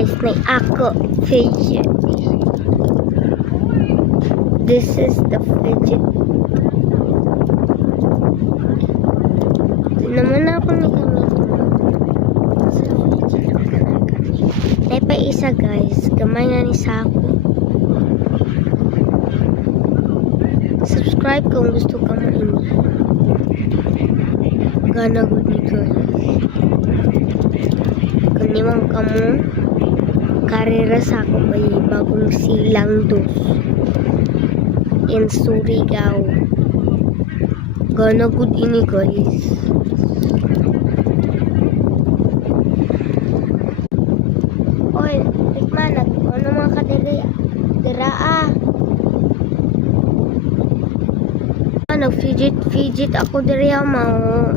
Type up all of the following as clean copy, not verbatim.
guys, may ako fidget. This is the fidget. Ito naman ako ni kami. Sa fidget ako na kami. May pa isa guys, gamay na ni sa ako. Subscribe kung gusto ka mo ini. Gana good ni guys. Kung niwang kamo karera sa ako ay bagong silang dos in Surigao. Gana good ini guys. Oy, tikman at ano mga kadiri diraa. Nag-fidget ako direa mao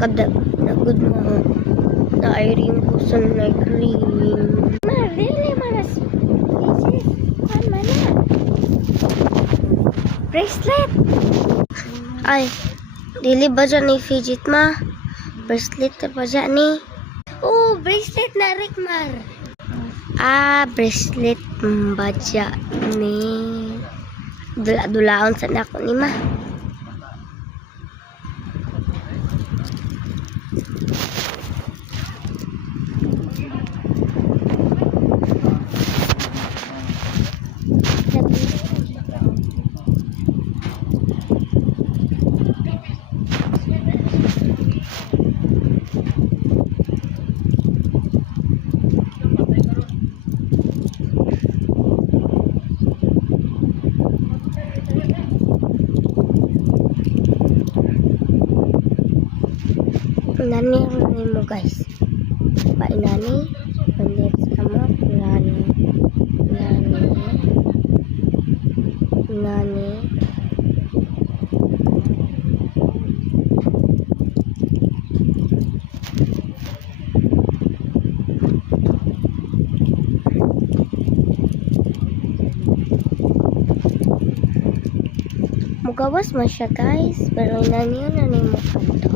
kada nagud mo na iring ko sa nag-cream. Really manas fidget kan mana bracelet. Ay dili ba dyan ni fidget ma bracelet ba dyan ni. Oh bracelet na Rikmar. Bracelet ba dyan ni dula-dulaon sa nako ni ma. Nani mo guys. Pak nani pendet sama nani. Mugawas mo siya guys, pero nani mo kanto.